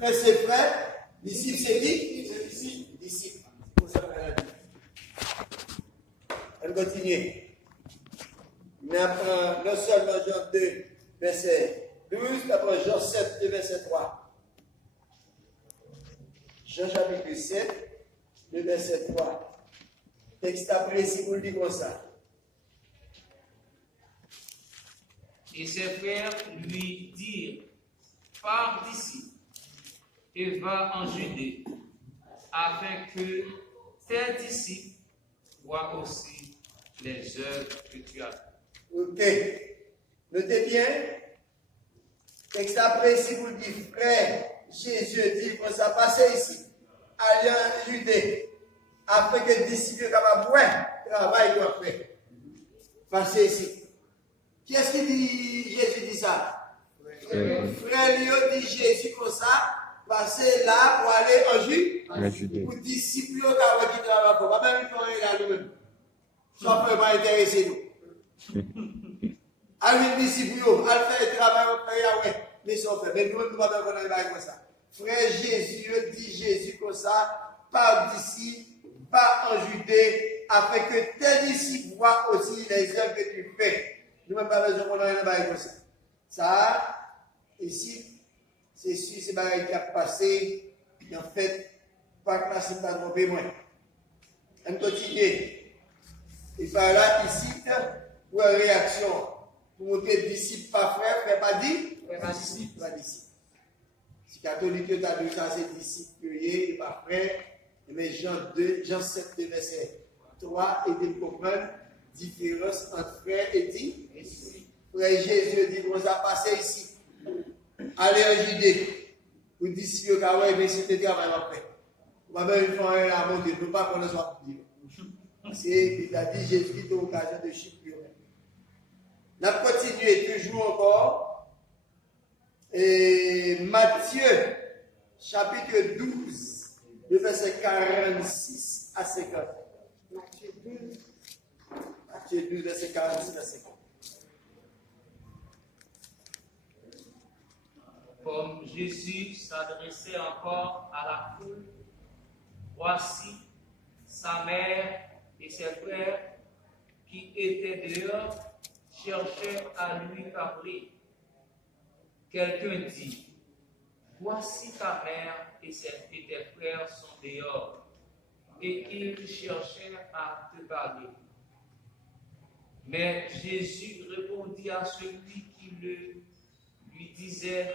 Frère, c'est frère. Disciple, c'est qui? Disciple. Pour ça, on continue. On apprend non seulement Jean 2, verset 12, mais après Jean 7, verset 3. Jean chapitre 7, le verset 3. Texte précis pour le dire comme ça. Et ses frères lui dirent, pars d'ici et va en Judée, afin que tes disciples voient aussi les œuvres que tu as faites. Ok. Notez bien. Texte précis pour le dire, frère, Jésus dit qu'on s'est passé ici, allez en Judée, afin que les disciples soient capables de voir le travail qu'on a fait. Passez ici. Qui est-ce qui dit Jésus dit ça? Frère Léo dit Jésus comme ça, passer là pour aller en Judée. Pour disciples qui travaillent pour. Pas même pour aller là nous-mêmes. Soit vraiment intéressé nous. Avec les disciples, à faire le travail, on fait Yahweh. Mais ça fait. Mais nous ne pouvons pas faire comme ça. Frère Jésus dit Jésus comme ça, pars d'ici, va en Judée, afin que tes disciples voient aussi les œuvres que tu fais. Nous n'avons pas besoin qu'on ait un bail comme ça. Ça, ici, c'est sûr, c'est bail qui a passé, et en fait, pas classé, pas trompé moins. On continue. Il parle là, ici, pour une réaction, pour montrer disciple, pas frère, frère, pas dit, pas disciple, pas disciple. Si catholique, tu as dit ça, c'est disciple, et pas frère, mais Jean 7, verset 3, et de comprendre. Différence entre frère et disciple. Frère Jésus dit qu'on a passé ici. Allez en Judée. Pour disciples, mais c'est le travail après. On va même faire la montée. Nous ne pas qu'on soit plus. Il a dit Jésus qui est l'occasion de chiffrer. On a continué toujours encore. Et Matthieu, chapitre 12, le verset 46 à 50. Matthieu 12. Matthieu 12, verset 46 à 50. Comme Jésus s'adressait encore à la foule, voici sa mère et ses frères qui étaient dehors cherchaient à lui parler. Quelqu'un dit, voici ta mère et tes frères sont dehors, et ils cherchaient à te parler. Mais Jésus répondit à celui qui lui disait,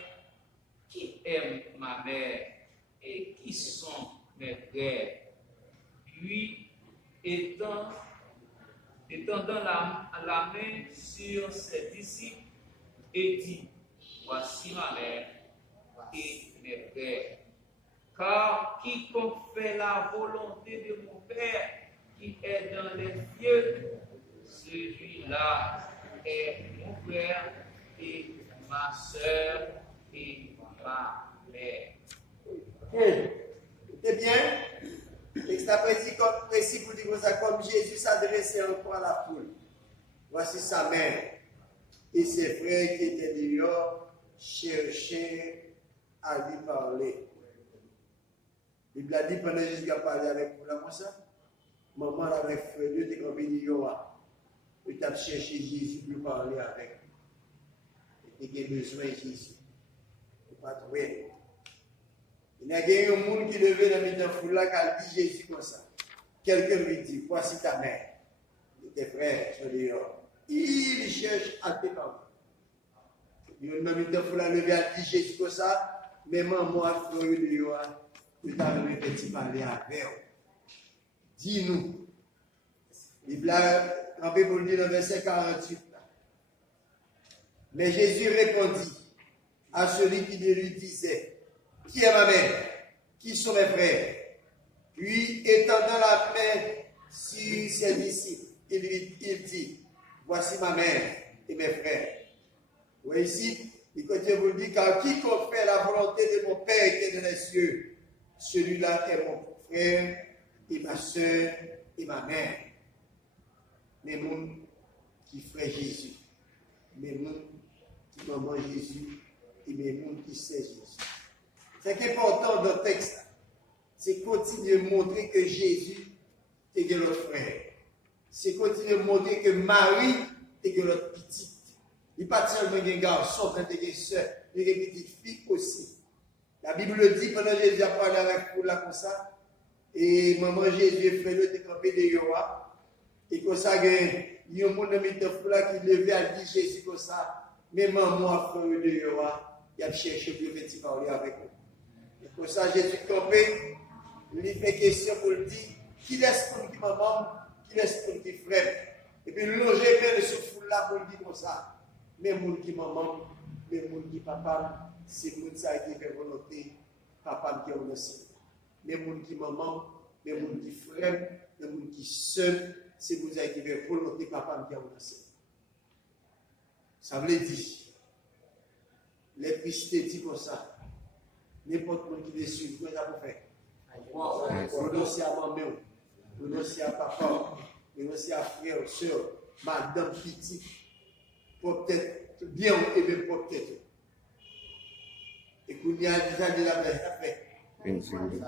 qui est ma mère et qui sont mes frères? Puis, étendant la main sur ses disciples, et dit, voici ma mère et mes frères. Car quiconque fait la volonté de mon Père qui est dans les cieux, celui-là est mon frère et ma soeur et ma mère. Eh bien, texte précis pour dire ça, comme Jésus s'adressait encore à la foule. Voici sa mère et ses frères qui étaient dehors cherchaient à lui parler. La Bible a dit pendant que Jésus a parlé avec vous, là, moi ça, maman avec frère Dieu, t'es comme il y aura. Tu as cherché Jésus pour parler avec. Et tu as besoin de Jésus. Tu pas trouvé. Il y a un monde qui levait dans le foule là, qui a dit Jésus comme ça. Quelqu'un lui dit, voici ta mère. Et tes frères sont dehors. Il cherche à te parler. Il y a un foule là, levé a dit Jésus comme ça. Mais maman a fait dehors. Tu as le petit parler avec eux. Dis-nous. La Bible a campé pour le dire dans le verset 48. Mais Jésus répondit à celui qui lui disait, qui est ma mère? Qui sont mes frères? Puis, étendant la main sur ses disciples, il dit, voici ma mère et mes frères. Vous voyez ici, il continue vous dire, car quiconque fait la volonté de mon Père qui est dans les cieux, celui-là est mon frère et ma soeur et ma mère. Les gens qui frère Jésus, les gens qui maman Jésus et les gens qui sait Jésus. C'est important dans le texte, c'est continuer de montrer que Jésus est que notre frère. C'est continuer de montrer que Marie est que notre petite. Il n'y a pas seulement des garçons, quand il y a des soeurs, il y a des petites filles aussi. La Bible dit, pendant Jésus a parlé avec vous là comme ça, et maman Jésus fait le décampé de Yoa, et comme ça, il y a un monde là qui levait à dire Jésus comme ça, mais maman a fait de Yoa, il a cherché pour venir parler avec vous. Et comme ça, Jésus campé, il fait question pour le dire, qui laisse pour qui maman, qui laisse pour qui frère. Et puis, le loger bien de ce foule là pour le dire comme ça. Mais moun qui maman, mais moun qui papa, c'est moun ça qui fait volonté, papa qui est au ciel. Mais moun qui maman, mais moun qui frère, mais moun qui seul, c'est moun ça qui fait volonté, papa qui est au ciel. Ça veut dire, l'électricité dit comme ça, n'importe qui qui est dessus, quoi ça pour faire? Renoncer à maman, renoncer à papa, renoncer à frère, soeur, madame, petite. Peut-être bien et même peut-être. Et qu'on y a déjà de la paix.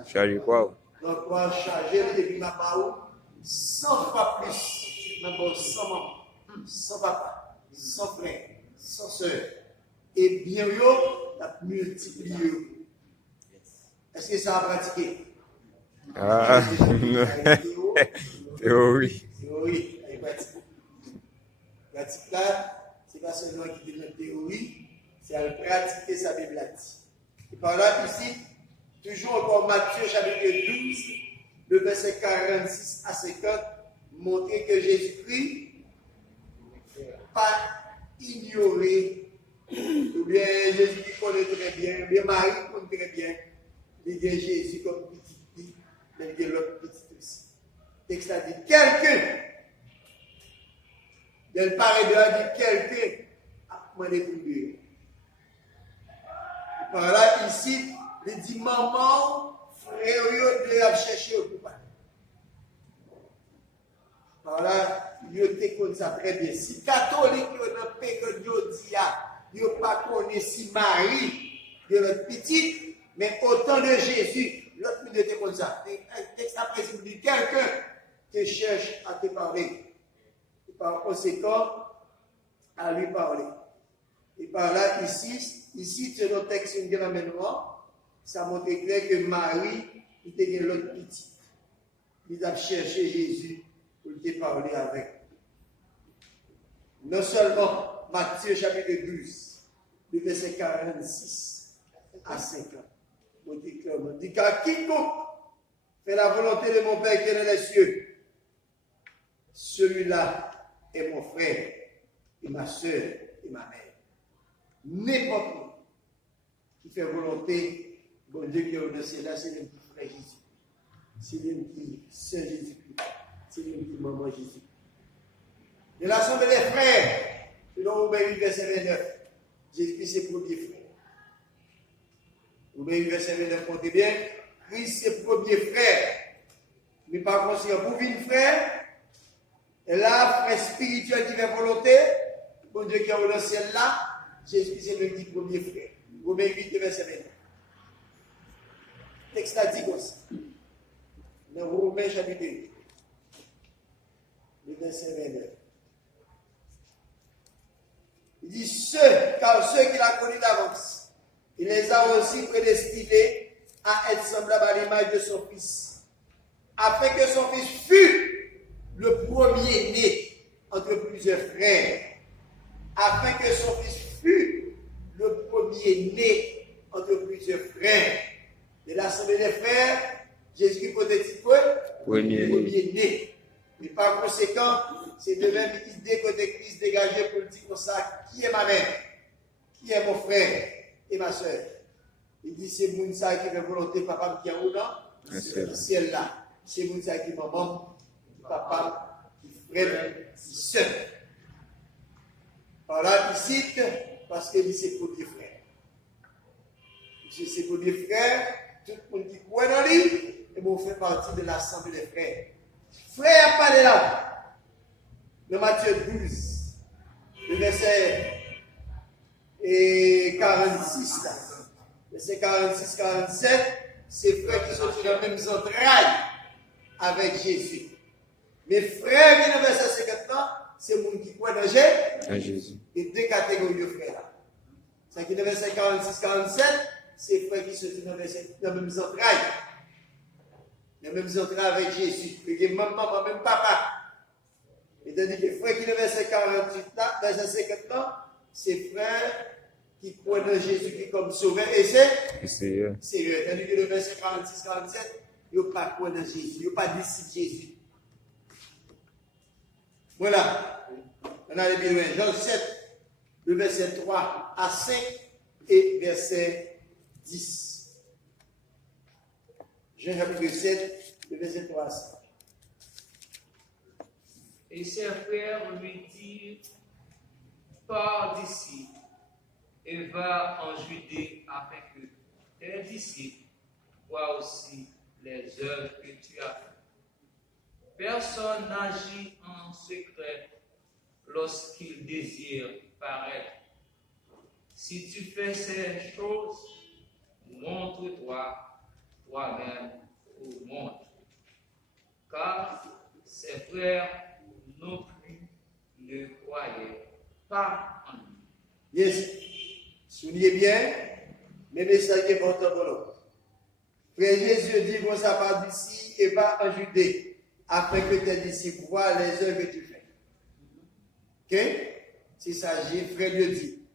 Charger quoi? Donc, on va charger et puis ma parole 100 fois plus. D'abord 100 maman, 100 papa, 100 frères, 100 soeurs. Et bien, la multiplié. Est-ce que ça a pratiqué? Ah, théorie. Théorie, elle pratique. Pratique là. Ce n'est pas seulement qui dit la théorie, c'est à pratiquer sa Bible. Et par là, ici, toujours encore Matthieu chapitre 12, le verset 46 à 50, montrer que Jésus-Christ pas ignoré, ou bien Jésus-Christ connaît très bien, ou bien Marie connaît très bien, il y a Jésus comme petit petit, mais il y a l'autre petit aussi. Le texte a dit quelqu'un. Elle paraît de là dire quelqu'un a demandé pour lui. Par là, ici, il dit maman, frère, il a cherché au coupable. Par là, il était comme ça très bien. Si catholique, il n'a pas que Dieu dit, il n'a pas connu si Marie, de notre petite, mais autant de Jésus, l'autre il était comme ça. Le texte après, il dit quelqu'un qui cherche à te parler. Par conséquent, à lui parler. Et par là, ici, c'est notre texte une grammaire, ça montre clair que Marie était l'autre petit. Il a cherché Jésus pour lui parler avec. Non seulement Matthieu chapitre 12, le verset 46 à 50. On dit clairement, dit car quiconque fait la volonté de mon Père qui est dans les cieux, celui-là est mon frère, et ma soeur, et ma mère. N'importe qui fait volonté, bon Dieu qui est au ciel, là, c'est le petit frère Jésus. C'est le petit soeur Jésus-Christ. C'est le petit maman Jésus. De l'assemblée des frères, selon Romains 8, verset 29, Jésus-Christ c'est premier frère. Romains 8, verset 29, comptez bien, Christ c'est premier frère. Mais par conséquent, pour vivre frère, et là, frère spirituel qui fait volonté, bon Dieu qui est au ciel là, Jésus c'est le premier frère. Romains 8, verset 29. Le texte a dit comme ça. Dans Romains chapitre 8, le verset 29. Il dit car ceux qu'il a connus d'avance, il les a aussi prédestinés à être semblables à l'image de son Fils, afin que son Fils fût le premier-né entre plusieurs frères, afin que son Fils fût le premier-né entre plusieurs frères. De l'assemblée des frères, Jésus-Christ peut être quoi? Premier-né. Mais par conséquent, c'est de même idée que Christ dégagé pour dire comme ça, qui est ma mère, qui est mon frère et ma soeur. Il dit c'est Mounsa qui fait volonté, papa qui est où non? C'est ciel là. C'est Mounsa qui est maman, papa, qui frère, qui soeur. Par là, il cite, parce qu'il dit c'est pour des frères. C'est pour des frères, tout le monde qui croit dans lui, et vous fait partie de l'assemblée des frères. Frère, pas de là. Dans Matthieu 12, le verset 46 là. verset 46-47, c'est frères qui sont dans les mêmes entrailles avec Jésus. Mes frères qui dans le verset 50, c'est les gens qui croient dans Jésus. Et deux catégories de frères là. C'est qui dans le verset 46-47, c'est les frères qui sont dans les mêmes entrailles. Les mêmes entrailles avec Jésus. Et maman, même papa. Et tandis que les frères qui dans le verset 48 là, verset 50 là, c'est les frères qui croient dans Jésus qui comme sauveur. Et c'est eux. Tandis que le verset 46-47, ils n'ont pas croire dans Jésus. Ils n'ont pas disciple Jésus. Voilà. On a les bilans. Jean 7, le verset 3 à 5 et verset 10. Jean chapitre 7, le verset 3 à 5. Et ses frères lui dirent, pars d'ici et va en Judée afin que tes disciples voient aussi les œuvres que tu as faites. Personne n'agit en secret lorsqu'il désire paraître. Si tu fais ces choses, montre-toi toi-même au monde. Car ses frères non plus ne croyaient pas en lui. Yes. Soulignez bien, mes messages importants pour nous. Frère Jésus dit, bon, ça part d'ici et va en Judée, afin que tes disciples voient les œuvres que tu fais. Ok? C'est ça, frère Dieu dit.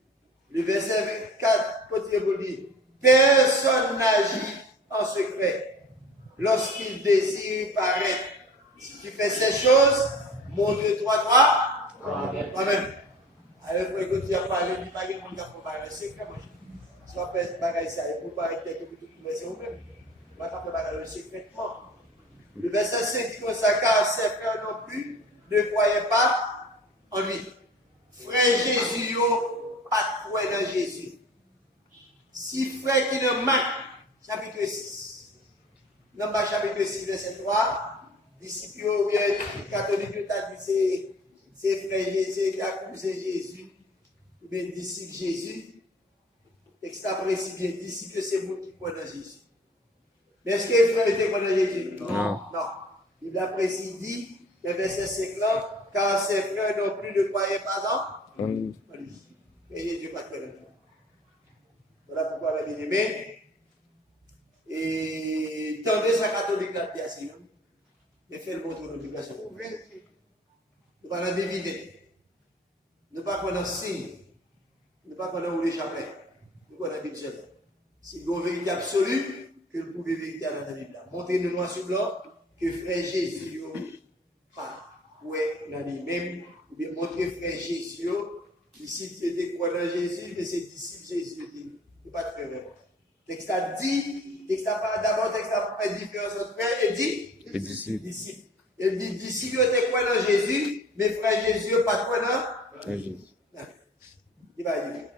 Le verset 4, Potier dit, personne n'agit en secret lorsqu'il désire paraître. Si tu fais ces choses, montre-toi toi-même. Alors, il faut écouter à parler, il n'y a pas de monde qui a parlé secret. Soit faire bagaille ça, et pour parler quelque chose qui est vous-même. On va pas faire bagaille secrètement. Le verset 5 dit comme ça, car ses frères non plus ne croyaient pas en lui. Frère Jésus, pas de foi dans Jésus. Si frère qui ne manque, chapitre 6, Nombre chapitre 6, verset 3, disciples catholiques, t'as dit c'est frère Jésus qui a accusé Jésus, ou bien disciple Jésus. Texte précis bien, disciple c'est vous qui croient dans Jésus. Mais est-ce que les frères étaient croient dans Jésus? Non. Non. Il a précis dit, le verset 5 là, car ses frères non plus ne croyaient pas en lui. Et Jésus pas de foi. Voilà pourquoi la bien-aimée. Et tendez sa catholique là, bien sûr. Mais faites le bon tour d'obligation. Vous vérifiez. Nous ne pouvons pas deviner. Nous ne pouvons pas connaître signe. Nous ne pouvons pas connaître où les chapelets. Nous connaissons la Bible seule. C'est une vérité absolue que vous pouvez vérifier dans la Bible. Montrez-nous noir sur blanc que frère Jésus pas ouais dans lui-même. Ou bien montrer frère Jésus, disciple était quoi dans Jésus, mais c'est disciple Jésus. Il n'y a pas de frère. Texte a dit, d'abord texte a fait différence entre frère et dit disciple. Il dit disciple était quoi dans Jésus, mais frère Jésus pas quoi dans Jésus. Il va dire.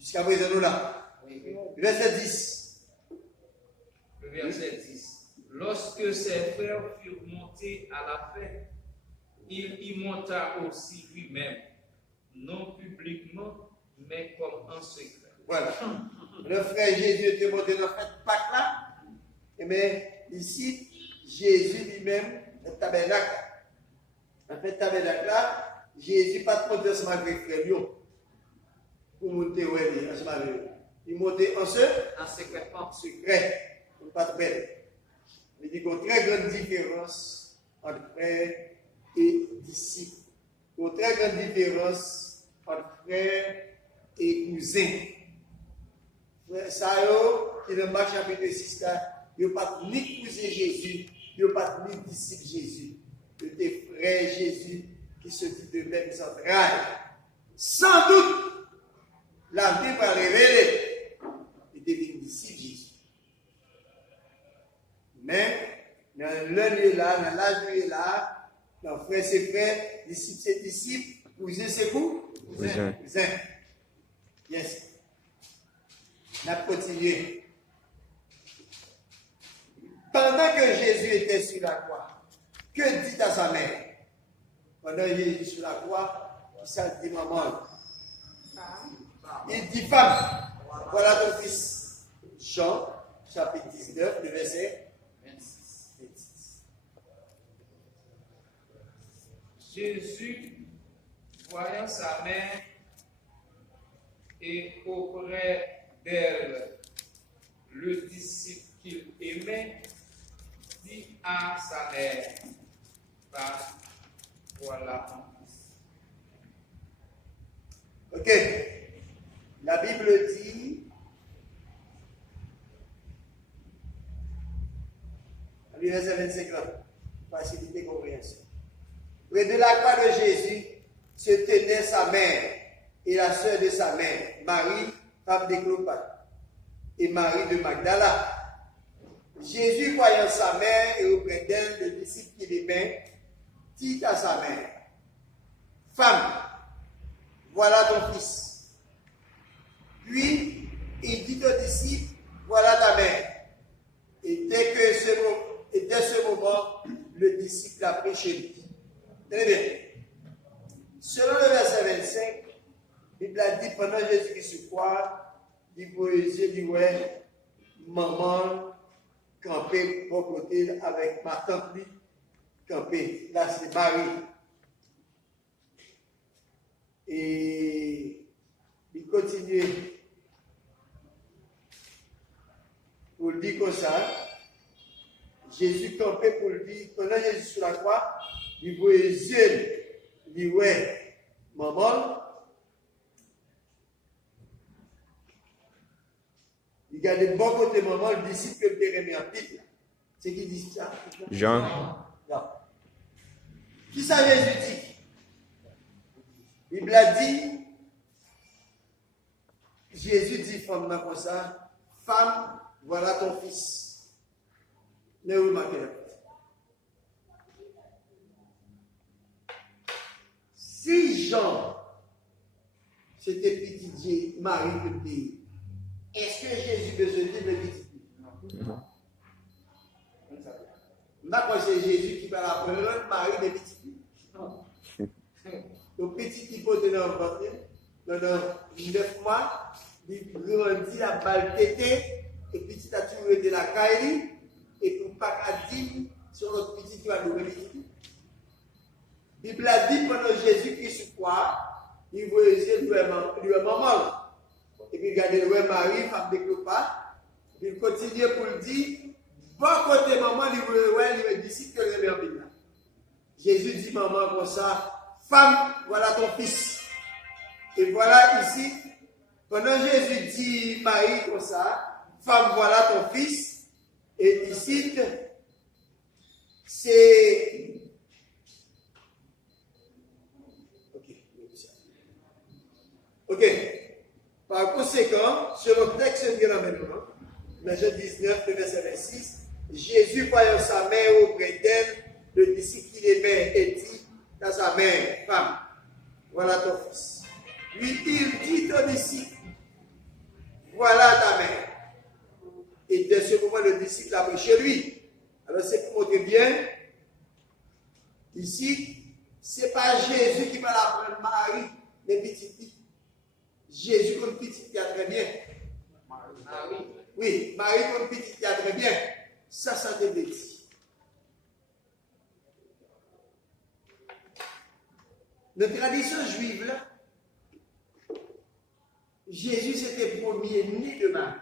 Jusqu'à présent nous là. Verset 10. Le verset 10. Lorsque ses frères furent montés à la fête, il y monta aussi lui-même, non publiquement, mais comme en secret. Voilà. Le frère Jésus était monté dans la fête Pâques là. Et bien, ici, Jésus lui-même, le tabernacle. En fait, tabernacle là, Jésus pas de monter ensemble avec frère Lyon. Pour monter où il est, ensemble avec eux. Il montait en secret. Pour pas de belle. Il dit qu'il y a une très grande différence entre frère et disciple. Il y a une très grande différence entre frère et cousin. Ça, qui dans Marc chapitre 6, il n'y a pas ni cousin Jésus, il n'y a pas ni disciple Jésus. Il y a des frères Jésus qui se disent de même entrailles. Sans doute, la vie va révéler et devenir disciple Jésus. Mais, dans l'année là, dans l'âge là, dans frère c'est frère, disciple c'est disciple, cousin c'est cousin. Yes. On a continué. Pendant que Jésus était sur la croix, que dit à sa mère? Pendant que Jésus est sur la croix, ça dit maman. Il dit femme, voilà ton fils. Jean, chapitre 19, le verset 26. Jésus, voyant sa mère et auprès d'elle le disciple qu'il aimait, dit à sa mère, voilà. Ok. La Bible dit, le verset 25 là, facilité compréhension. Près de la croix de Jésus se tenait sa mère et la sœur de sa mère, Marie, femme de Clopas, et Marie de Magdala. Jésus, voyant sa mère et auprès d'elle le disciple qu'il aimait, dit à sa mère, femme, voilà ton fils. Puis, il dit au disciple, voilà ta mère. Et dès ce moment, le disciple a pris chez lui. Très bien. Selon le verset 25, la Bible a dit, pendant Jésus qui se croit, il dit, ouais, maman, campé pour côté avec ma tante, lui, campé. Là, c'est Marie. Et il continue pour le dire comme ça. Jésus campé pour le dire, pendant Jésus sur la croix, il voit les yeux, il dit, ouais, maman, il garde le bon côté maman, le disciple qui est remis en pile. C'est qui dit ça? Jean. Non. Qui ça Jésus dit? Il a dit, Jésus dit, femme, comme ça, femme, voilà ton fils. Ne remarquez pas. Si Jean, c'était petit Dieu, Marie peut dire, est-ce que Jésus besoin de le petit Dieu? Non. Maintenant, c'est Jésus qui va la prendre, Marie de petit Dieu. Non. Donc, petit type de l'enfant, pendant 9 mois, il grandit la balle tété, et petit a toujours été la caille, et pour pas qu'à dire sur notre petit qui va nous bénéficier. La Bible a dit pendant Jésus qui se croit, il voyait lui maman. Et puis il regardait le Marie, femme de Clopas, il continue pour le dire, bon côté maman, il voyait le disciple que le remet en. Jésus dit maman comme ça, femme, voilà ton fils. Et voilà ici, pendant Jésus dit Marie comme ça, femme, voilà ton fils. Et ici, c'est... Ok. Par conséquent, sur le texte de la maintenant, Matthieu 19, verset 26, Jésus, voyant sa mère auprès d'elle, le disciple qu'il aimait, et dit à sa mère, femme, voilà ton fils. Puis il dit au disciple, voilà ta mère. Et dès ce moment, le disciple a pris chez lui. Alors c'est pour montrer bien, ici, ce n'est pas Jésus qui va la prendre Marie, les petites filles. Jésus comme petite qui a très bien. Marie. Oui, Marie comme petite qui a très bien. Ça te dit. La tradition juive, là, Jésus c'était premier-né de Marie.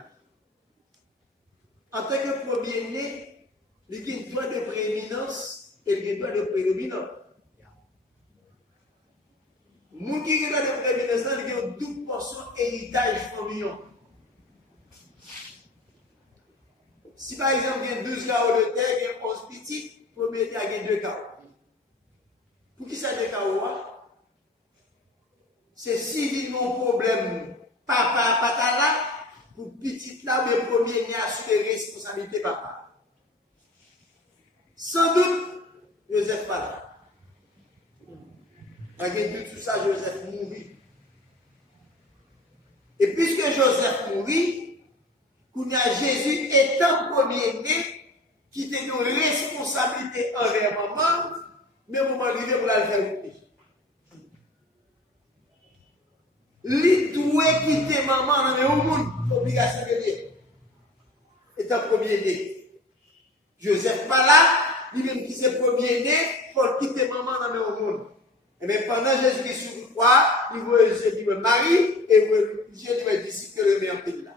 En tant que premier-né, il y a une droit de prééminence et il y a une droit de prédominance. Moun qui a de prééminence, il y a une double portion héritage familial. Si par exemple il y a 12 carreaux de terre, il y a 11 petits, premier terre, il y a 2 carreaux. Pour qui ça 2 carreaux? C'est si il y a un problème, papa là, pour petit là, le premier né assurer responsabilité papa. Sans doute, Joseph pas là. Malgré tout ça, Joseph mourit. Et puisque Joseph mourit, Jésus étant premier-né, qui était une responsabilité envers maman, mais au moment arrivé pour la faire mourir. Lui doit quitter maman dans le monde, obligation de lui. étant premier-né. Joseph pas là, lui-même qui c'est premier-né, pour quitter maman dans le monde. Et bien pendant Jésus qui sur le croix, il voit Jésus dit Marie, et Jésus dit mes disciples que le meilleur pays là.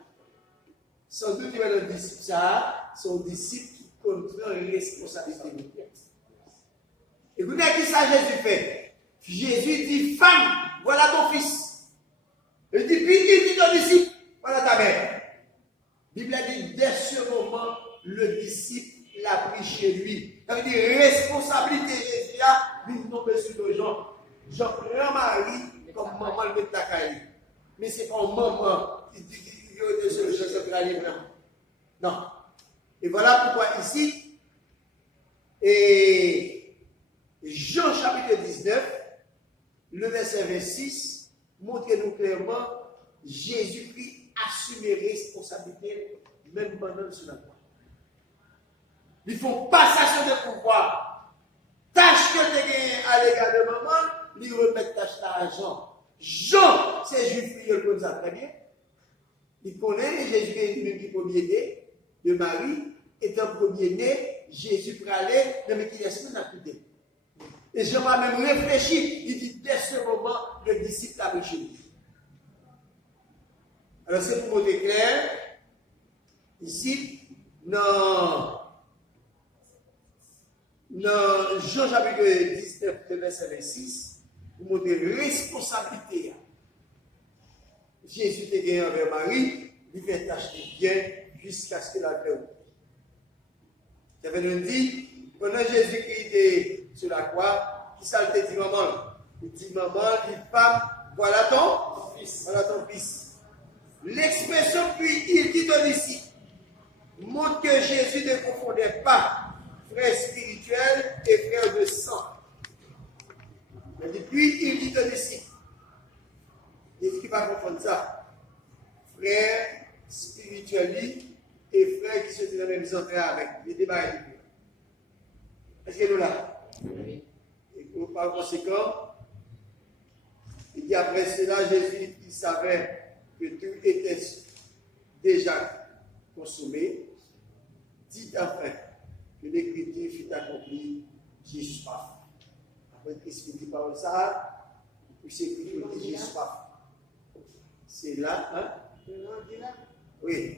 Sans doute, il va le disciple, ça, son disciple qui comprend la responsabilité. Écoutez, qui ça Jésus fait? Jésus dit, femme, voilà ton fils. Il dit, puis il dit ton disciple, voilà ta mère. La Bible a dit, dès ce moment, le disciple l'a pris chez lui. Ça veut dire, responsabilité, Jésus a, lui tombe sur les gens. Je prends Marie comme maman le met la caille. Mais c'est pas maman qui dit que je la livre. Non. Et voilà pourquoi ici, et Jean chapitre 19, le verset 26, montre-nous clairement Jésus-Christ assume responsabilité même pendant sur la croix. Ils font passation de pouvoir. Tâche que tu as à l'égard de maman, lui remettre tâche à Jean. Jean, c'est juif, il le connaît très bien. Il connaît Jésus lui qui est premier-né de Marie, étant premier-né, Jésus pralait, mais qui laisse nous acquitter. Et Jean va même réfléchir, il dit dès ce moment, le disciple a reçu. Alors c'est pour montrer clair, ici, dans Jean chapitre 19, verset 26, pour montrer responsabilité. Jésus était gagné envers Marie, il fait tâcher bien jusqu'à ce qu'il a fait. Ça veut nous dire, pendant Jésus qui était sur la croix, qui ça te dit maman? Il dit maman, il dit femme, voilà ton fils. Voilà ton fils. L'expression puis il dit aux disciples montre que Jésus ne confondait pas frère spirituel et frère de sang. Il dit puis il dit aux disciples. Jésus qui va comprendre ça. Frère spirituel et frère qui se dit dans la même maison avec les débats. Est-ce que nous là? Oui. Et par conséquent, il dit après cela, Jésus, il savait que tout était déjà consommé. Dit enfin que l'écriture fut accomplie, j'ai soif. Après Christ dit par ça, puis c'est écrit que j'ai soif. C'est là, hein? Oui.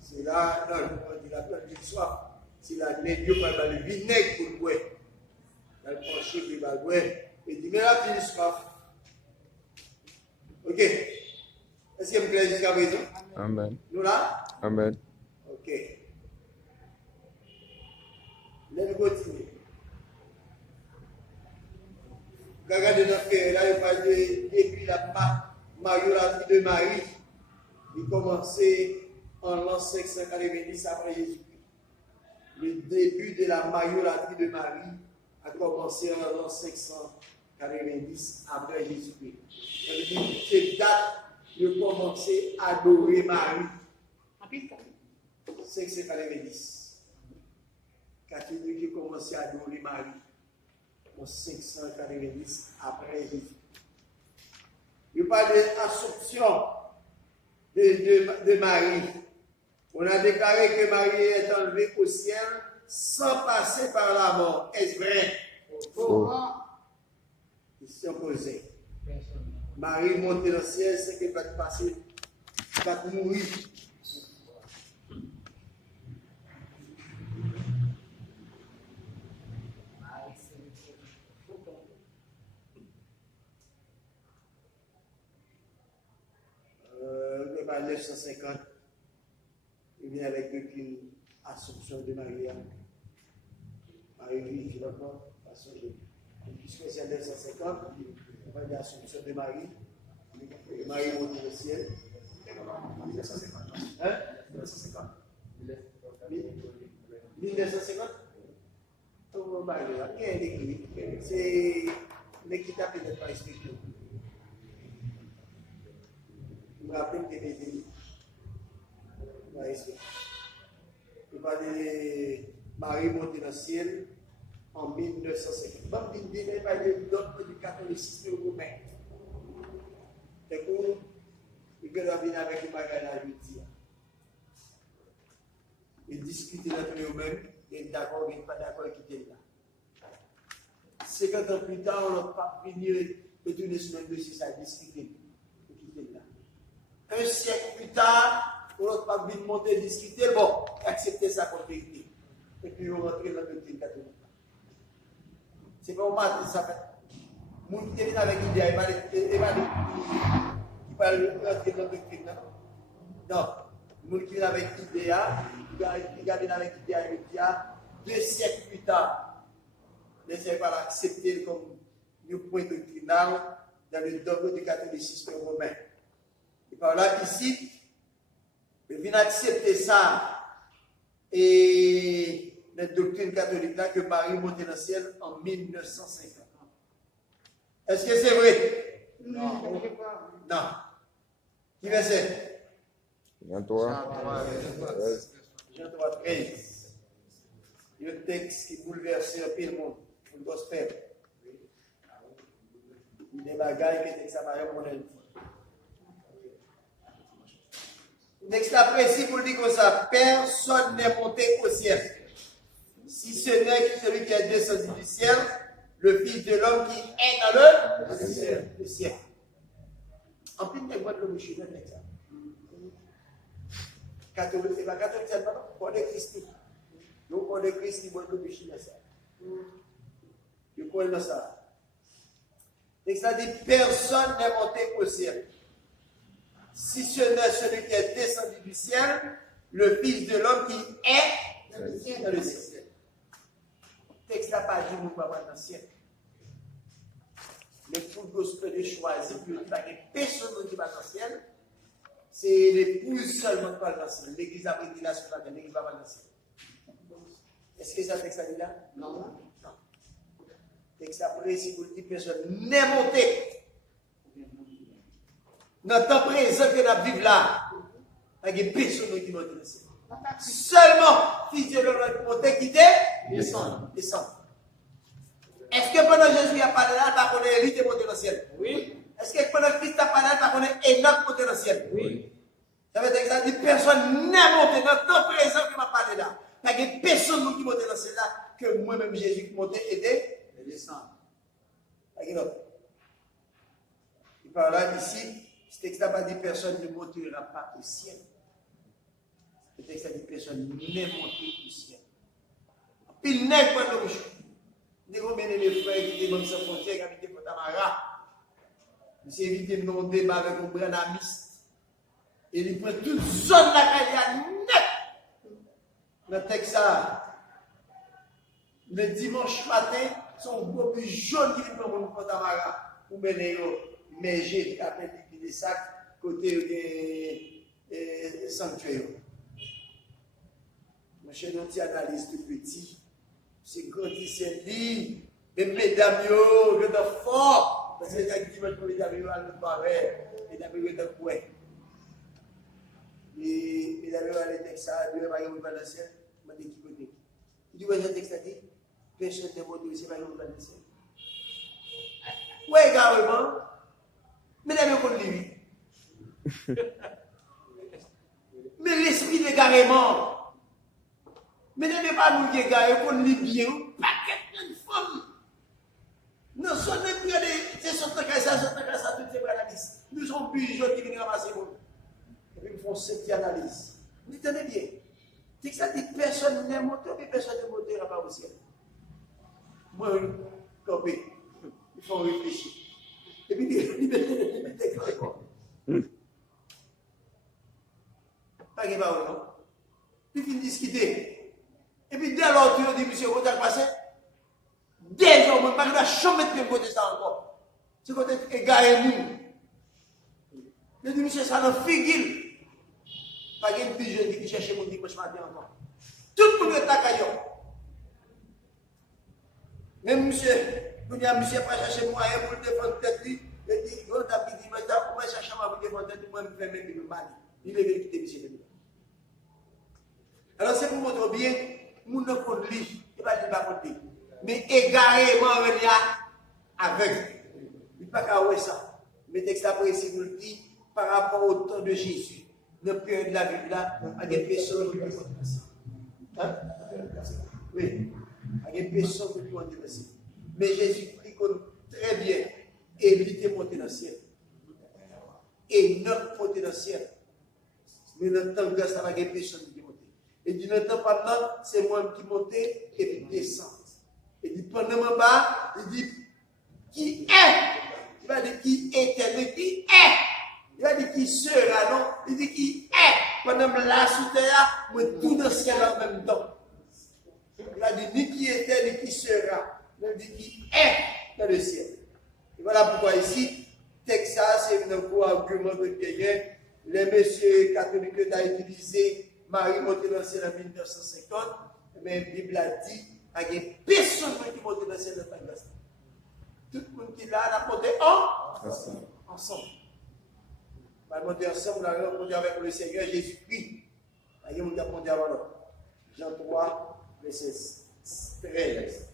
C'est là, non, on dit là, j'ai soif. C'est la nègre par le vinaigre pour le boire. Elle penche pour le boire. Et dit, mais là, tu es soif. Ok. Est-ce que vous plaît jusqu'à présent? Amen. Nous là? Amen. Ok. Laisse continuer. Regardez notre cœur, là, il parle depuis la mariolatrie de Marie. Il commençait en l'an 590 après Jésus-Christ. Le début de la mariolatrie de Marie a commencé en l'an 590 après Jésus-Christ. Cette date, de commencer à adorer Marie. 590. Catholique qui commençait à adorer Marie en 590 après Jésus. Il parle de l'Assomption de Marie. On a déclaré que Marie est enlevée au ciel sans passer par la mort. Est-ce vrai? Faux. Question posée. Marie monte dans le ciel, c'est qu'elle va passer, va mourir. Par 950, il vient avec une assomption de Marie. Marie vit, je l'entends, puisque c'est 950, on va dire l'assomption de Marie. Marie monte dans le ciel. 1950. Hein? 1950. 1950? Oh, bah, il y a l'écrit. C'est l'écrit qui n'a peut-être pas expliqué. Je me rappelle que j'ai il parle de Marie montée dans le ciel en 1950. Bon, il ne parle pas de dogme du catholicisme romain. C'est pour il peut venir avec le bagage à lui dire. ils discutent entre eux-mêmes, ils sont d'accord, ils ne sont pas d'accord, ils quittent là. 50 ans plus tard, on n'a pas venir retourner sur le dossier, ça discuter, ils quittent là. Un siècle plus tard, on n'a pas venir monter, discuter, bon, accepter ça comme vérité. Et puis on rentre dans le doctrine catholique. C'est pas au matin, ça fait. Moun qui vient avec l'idée, il va rentrer dans le doctrine, non? Non. Moun qui vient avec l'idée, il va venir avec l'idée, 2 siècles plus tard, les gens vont l'accepter comme un point doctrinal dans le dogme du catholicisme romain. Et par là, ici, il vient accepter ça et la doctrine catholique là que Marie montait dans le ciel en 1950. Est-ce que c'est vrai? Non. Non. Qui verset? Jean 3. Jean 3, 13. Il y a un texte qui bouleverse un peu le monde, le gospel. Il y a des bagailles qui étaient ça par mon avis. Texte précis pour dire comme ça, personne n'est monté au ciel. Si ce n'est que celui qui est descendu du ciel, le Fils de l'homme qui est dans le ciel. En plus, il y a quoi de l'homme chez le texte. Catholique, c'est pas catholique, c'est pas pour les Christ. Donc, pour les Christ, il y a l'homme chez le ciel. Je connais ça. Texte dit, personne n'est monté au ciel. Si ce n'est celui qui est descendu du ciel, le Fils de l'homme qui est dans le ciel. Le texte n'a pas dit nous ne pouvons pas dans le ciel. Le full gospel est choisi pour dire qu'il n'y a personne qui va dans le ciel. C'est l'épouse seulement qui va dans le ciel. L'église a pris la sur la terre, l'église va dans le ciel. Est-ce que ça le texte a dit là? Non. Non. Le texte a précis pour dire que personne n'est monté. Dans le temps présent que nous vivons là, il n'y a personne qui monte dans le ciel. Seulement, Fils de l'homme monté, quitter, descendre. Est-ce que pendant Jésus a parlé là, tu connais Élie monté dans le ciel? Oui. Est-ce que pendant Christ a parlé là, tu connais Enoch monté dans le ciel? Oui. Ça veut dire que ça dit personne n'est monté dans le temps présent que m'a parlé là. Il n'y a personne qui monte dans le ciel là, que moi-même Jésus qui montait et descendre. Il parle là ici. Ce texte n'a pas dit personne ne montera pas au ciel. Ce texte a dit personne n'est monté au ciel. Puis il n'est pas de chose. Nous avons bien les frères qui étaient même sans frontières, qui habitaient Potamara. Nous avons évité de nous débat avec un branamiste. Et il prend toute zone là qu'il y a net. Dans le texte, le dimanche matin, son beau plus jaune qui vient pour Potamara. Pour mener mais j'ai appelé des sacs côté sanctuaire. Monsieur notre analyse tout petit, c'est grandissant dit, et mesdames yo, je suis fort, parce que les activités pour mesdames yo, elles ne parlent pas, mesdames yo, elles ne parlent pas. Et mesdames yo, elles ne parlent pas, elles ne parlent pas, je me dis qui côté. Tu vois ce texte dit, personne ne monte aussi, elles ne parlent pas. Oui, carrément. Mesdames, vous connaissez. Mais l'esprit de carrément. Mesdames, pas nous qui est garé, vous connaissez bien, pas quelqu'un de femme. Nous sommes des près de ces sortes de ça, toutes ces analyses. Nous sommes plus jeunes qui viennent ramasser nous. Et puis, ils font cette analyse. Vous entendez bien. C'est que ça dit personne n'est monté, mais personne ne montera pas au ciel. Moi, campé. Il faut réfléchir. Et puis, il pas de parole, non? Puis, il discuter. Et puis, dès lors, tu dis, monsieur, vous avez passé? Dès lors, on ne peut pas jamais de côté ça encore. C'est côté égaré, nous. Je dis, monsieur, ça n'a figure. Pas de plus jeune qui cherche mon dimanche matin encore. Tout le monde est à caillon. Même monsieur, vous dites, monsieur, pas chercher moyen pour le défendre tête, lui. Il dit, on t'a dit, mais t'as comment chercher à vous défendre tête, moi, je me fais même le mal. Il est venu quitter monsieur. Alors, c'est pour montrer bien, nous ne comptons pas, il va pas compter. Mais égarément, on est aveugle. Il n'y a pas qu'à voir ça. Mais texte après, si vous le dites, par rapport au temps de Jésus, le période de la Bible là, à des personnes qui sont Hein? Oui. Il y a personne qui monte dans le ciel. Mais Jésus-Christ connaît très bien. Et il était monté dans le ciel. Et notre monté dans le ciel. Mais dans le temps que ça n'a pas personne qui monte. Et du temps pendant, c'est moi qui monte et puis descend. Et dit pendant mon bas, il dit qui est. Il va dire qui était, mais qui est. Il va dire qui sera, non? Il dit qui est. Pendant que là sous terre, moi tout dans le ciel en même temps. Il va dire ni qui était, ni qui sera. Il dit qui est dans le ciel. Et voilà pourquoi ici, Texas, c'est un gros argument de quelqu'un. Les messieurs catholiques ont utilisé Marie montée dans le ciel en 1950, mais la Bible a dit qu'il n'y a personne qui monte dans le ciel dans la grâce. Tout le monde qui est là, on a monté ensemble. On va monter ensemble, on a monté avec le Seigneur Jésus-Christ. On a monté avant l'autre. Jean 3, verset 13.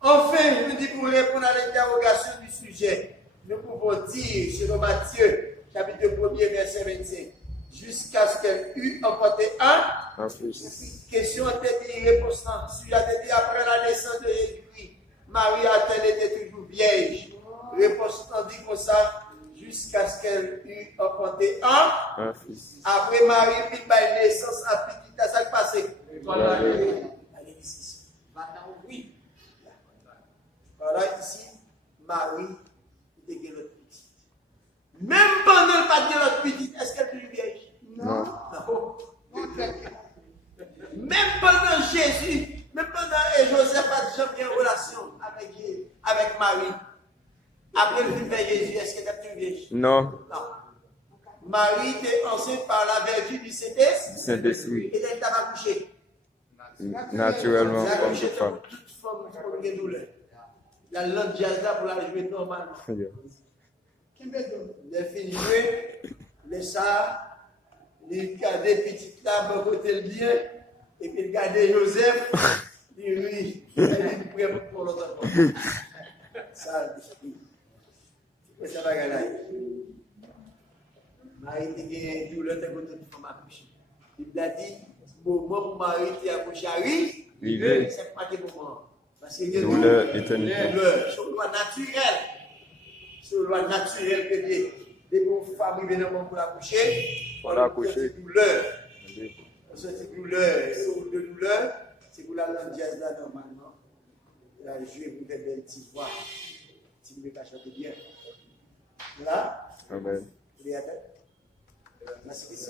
Enfin, je vous dis pour répondre à l'interrogation du sujet, nous pouvons dire, selon Matthieu, chapitre 1er, verset 25, jusqu'à ce qu'elle eût emporté un fils. Question était dit, réponse non. Sujet a dit, après la naissance de Jésus-Christ, Marie a-t-elle été toujours vierge? Réponse non dit comme ça, jusqu'à ce qu'elle eût emporté un fils. Après Marie, puis par naissance, à petit, à ça qui passé. Allez ici. Maintenant, oui. Voilà, ici, Marie, il était l'autre petite. Même pendant le pas de l'autre petite, est-ce qu'elle est vierge? Non. Même pendant Jésus, même pendant Joseph a jamais eu une relation avec Marie. Après le film de Jésus, est-ce qu'elle est vierge? Non. Non. Marie était enceinte par la vertu du Saint-Esprit. Et elle t'a accouché. Naturellement, comme toute femme. Toute femme qui a une douleur. La langue jazz là pour la jouer normalement. Il a fini de jouer, laisse ça, il gardait petit là, bon côté le bien, et puis il gardait Joseph, il dit oui, il est prêt pour l'autre fois. Ça, c'est ça va gagner. Marie était une douleur de côté de femme accouchée. Il a dit, au moment où Marie était accouchée, arrive, c'est pas quel moment. Parce qu'il y a une douleur, c'est une loi naturelle. C'est une loi naturelle que des femmes viennent au monde pour l'accoucher. Pour l'accoucher. C'est une douleur. C'est une douleur. Et au de douleur, c'est pour la langue jazz là normalement. Elle a joué pour des belles petites voix. Si vous voulez pas chanter bien. Voilà. Amen. Merci.